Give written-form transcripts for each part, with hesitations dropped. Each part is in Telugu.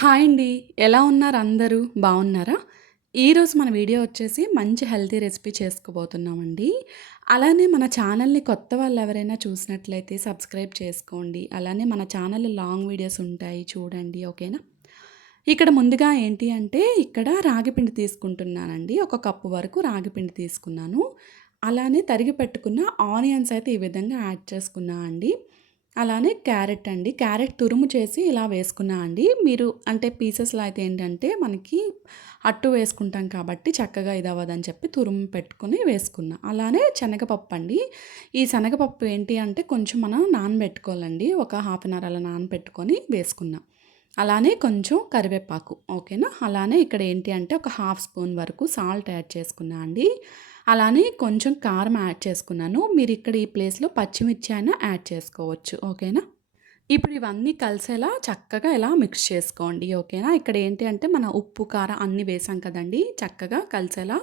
హాయ్ అండి. ఎలా ఉన్నారు అందరూ? బాగున్నారా? ఈరోజు మన వీడియో వచ్చేసి మంచి హెల్తీ రెసిపీ చేసుకోబోతున్నామండి. అలానే మన ఛానల్‌ని కొత్త వాళ్ళెవరైనా చూసినట్లయితే సబ్స్క్రైబ్ చేసుకోండి. అలానే మన ఛానల్‌లో లాంగ్ వీడియోస్ ఉంటాయి చూడండి. ఓకేనా? ఇక్కడ ముందుగా ఏంటి అంటే ఇక్కడ రాగిపిండి తీసుకుంటున్నానండి. ఒక కప్పు వరకు రాగిపిండి తీసుకున్నాను. అలానే తరిగి పెట్టుకున్న ఆనియన్స్ అయితే ఈ విధంగా యాడ్ చేసుకున్నా అండి. అలానే క్యారెట్ అండి. క్యారెట్ తురుము చేసి ఇలా వేసుకున్నా అండి. మీరు అంటే పీసెస్‌లో అయితే ఏంటంటే మనకి అట్టు వేసుకుంటాం కాబట్టి చక్కగా ఇదవ్వదని చెప్పి తురుము పెట్టుకొని వేసుకున్నా. అలానే శనగపప్పు అండి. ఈ శనగపప్పు ఏంటి అంటే కొంచెం మనం నానబెట్టుకోవాలండి. ఒక హాఫ్ అన్ అవర్ అలా నానబెట్టుకొని వేసుకున్నా. అలానే కొంచెం కరివేపాకు ఓకేనా. అలానే ఇక్కడ ఏంటి అంటే ఒక హాఫ్ స్పూన్ వరకు సాల్ట్ యాడ్ చేసుకున్నా అండి. అలానే కొంచెం కారం యాడ్ చేసుకున్నాను. మీరు ఇక్కడ ఈ ప్లేస్‌లో పచ్చిమిర్చి అయినా యాడ్ చేసుకోవచ్చు. ఓకేనా. ఇప్పుడు ఇవన్నీ కలిసేలా చక్కగా ఇలా మిక్స్ చేసుకోండి. ఓకేనా. ఇక్కడ ఏంటి అంటే మన ఉప్పు, కారం అన్నీ వేసాం కదండీ! చక్కగా కలిసేలా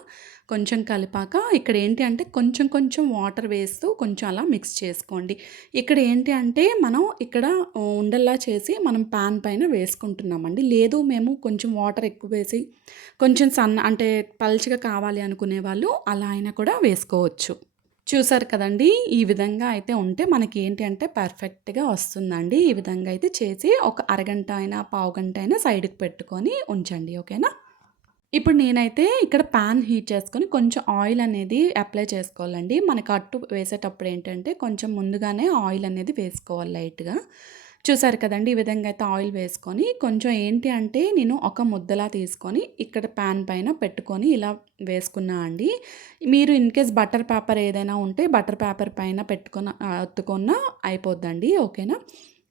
కొంచెం కలిపాక ఇక్కడ ఏంటి అంటే కొంచెం కొంచెం వాటర్ వేస్తూ కొంచెం అలా మిక్స్ చేసుకోండి. ఇక్కడ ఏంటి అంటే మనం ఇక్కడ ఉండల్లా చేసి మనం పాన్ పైన వేసుకుంటున్నామండి. లేదు మేము కొంచెం వాటర్ ఎక్కువ వేసి కొంచెం అంటే పల్చగా కావాలి అనుకునే వాళ్ళు అలా అయినా కూడా వేసుకోవచ్చు. చూసారు కదండీ! ఈ విధంగా అయితే ఉంటే మనకి ఏంటి అంటే పర్ఫెక్ట్‌గా వస్తుందండి. ఈ విధంగా అయితే చేసి ఒక అరగంట అయినా, పావుగంట అయినా సైడ్‌కి పెట్టుకొని ఉంచండి. ఓకేనా? ఇప్పుడు నేనైతే ఇక్కడ పాన్ హీట్ చేసుకొని కొంచెం ఆయిల్ అనేది అప్లై చేసుకోవాలండి. మనకు అట్టు వేసేటప్పుడు ఏంటంటే కొంచెం ముందుగానే ఆయిల్ అనేది వేసుకోవాలి లైట్‌గా. చూసారు కదండీ! ఈ విధంగా అయితే ఆయిల్ వేసుకొని కొంచెం ఏంటి అంటే నేను ఒక ముద్దలా తీసుకొని ఇక్కడ పాన్ పైన పెట్టుకొని ఇలా వేసుకున్నా అండి. మీరు ఇన్‌కేస్ బటర్ పేపర్ ఏదైనా ఉంటే బటర్ పేపర్ పైన పెట్టుకొని ఒత్తుకున్నా అయిపోద్దండి. ఓకేనా?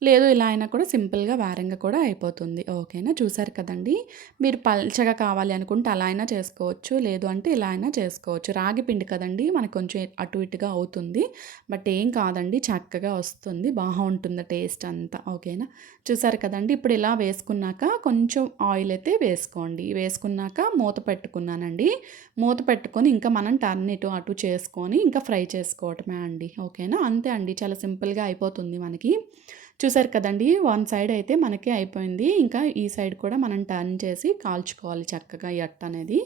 లేదు ఇలా అయినా కూడా సింపుల్‌గా వేరంగా కూడా అయిపోతుంది. ఓకేనా. చూసారు కదండీ! మీరు పల్చగా కావాలి అనుకుంటే అలా అయినా చేసుకోవచ్చు. లేదు అంటే ఇలా అయినా చేసుకోవచ్చు. రాగి పిండి కదండీ! మనకు కొంచెం అటు ఇటుగా అవుతుంది. బట్ ఏం కాదండి చక్కగా వస్తుంది. బాగుంటుంది టేస్ట్ అంతా. ఓకేనా. చూసారు కదండీ! ఇప్పుడు ఇలా వేసుకున్నాక కొంచెం ఆయిల్ అయితే వేసుకోండి. వేసుకున్నాక మూత పెట్టుకున్నానండి. మూత పెట్టుకొని ఇంకా మనం టర్న్ ఇటు అటు చేసుకొని ఇంకా ఫ్రై చేసుకోవటమే అండి. ఓకేనా. అంతే అండి. చాలా సింపుల్‌గా అయిపోతుంది మనకి. చూసారు కదండీ! వన్ సైడ్ అయితే మనకి అయిపోయింది. ఇంకా ఈ సైడ్ కూడా మనం టర్న్ చేసి కాల్చుకోవాలి చక్కగా ఈ అట్ట అనేది.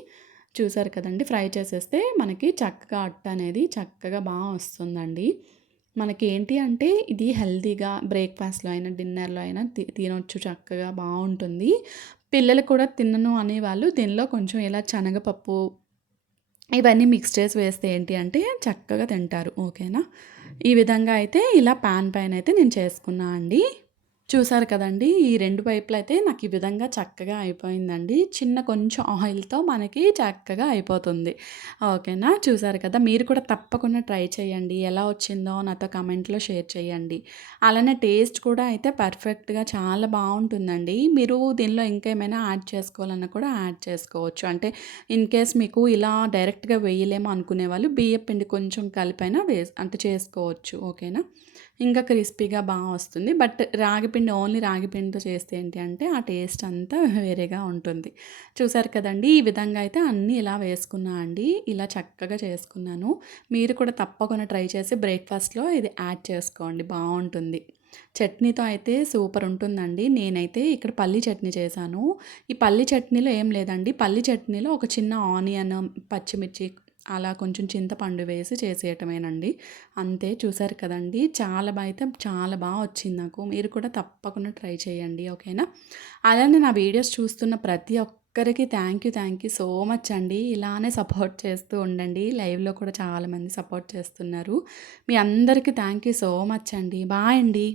చూసారు కదండీ! ఫ్రై చేసేస్తే మనకి చక్కగా అట్ట అనేది చక్కగా వస్తుందండి. మనకి ఏంటి అంటే ఇది హెల్తీగా బ్రేక్‌ఫాస్ట్‌లో అయినా, డిన్నర్‌లో అయినా తినొచ్చు చక్కగా బావుంటుంది. పిల్లలు కూడా తినను అనేవాళ్ళు దీనిలో కొంచెం ఇలా శనగపప్పు ఇవన్నీ మిక్స్ చేసి వేస్తే ఏంటి అంటే చక్కగా తింటారు. ఓకేనా. ఈ విధంగా అయితే ఇలా పాన్ పైన అయితే నేను చేసుకున్నా అండి. చూసారు కదండీ! ఈ 2 వైపులైతే నాకు ఈ విధంగా చక్కగా అయిపోయిందండి. చిన్న కొంచెం ఆయిల్‌తో మనకి చక్కగా అయిపోతుంది. ఓకేనా. చూసారు కదా! మీరు కూడా తప్పకుండా ట్రై చేయండి. ఎలా వచ్చిందో నాతో కామెంట్‌లో షేర్ చేయండి. అలానే టేస్ట్ కూడా అయితే పర్ఫెక్ట్‌గా చాలా బావుంటుందండి. మీరు దీనిలో ఇంకా ఏమైనా యాడ్ చేసుకోవాలన్నా కూడా యాడ్ చేసుకోవచ్చు. అంటే ఇన్‌కేస్ మీకు ఇలా డైరెక్ట్‌గా వేయలేము అనుకునే వాళ్ళు బియ్యపు పిండి కొంచెం కలిపైనా అంటే చేసుకోవచ్చు. ఓకేనా. ఇంకా క్రిస్పీగా వస్తుంది. బట్ రాగిపిండి ఓన్లీ రాగిపిండితో చేస్తే ఏంటి అంటే ఆ టేస్ట్ అంతా వేరేగా ఉంటుంది. చూసారు కదండీ! ఈ విధంగా అయితే అన్నీ ఇలా వేసుకున్నా అండి. ఇలా చక్కగా చేసుకున్నాను. మీరు కూడా తప్పకుండా ట్రై చేసి బ్రేక్‌ఫాస్ట్‌లో ఇది యాడ్ చేసుకోండి బావుంటుంది. చట్నీతో అయితే సూపర్ ఉంటుందండి. నేనైతే ఇక్కడ పల్లీ చట్నీ చేశాను. ఈ పల్లీ చట్నీలో ఏం లేదండి. పల్లీ చట్నీలో ఒక చిన్న ఆనియన్, పచ్చిమిర్చి అలా కొంచెం చింతపండు వేసి చేసేయటమేనండి. అంతే చూసారు కదండీ! అయితే చాలా వచ్చింది నాకు. మీరు కూడా తప్పకుండా ట్రై చేయండి. ఓకేనా. అలానే నా వీడియోస్ చూస్తున్న ప్రతి ఒక్కరికి థ్యాంక్ యూ సో మచ్ అండి. ఇలానే సపోర్ట్ చేస్తూ ఉండండి. లైవ్‌లో కూడా చాలామంది సపోర్ట్ చేస్తున్నారు. మీ అందరికీ థ్యాంక్ యూ సో మచ్ అండి. బాయ్ అండి.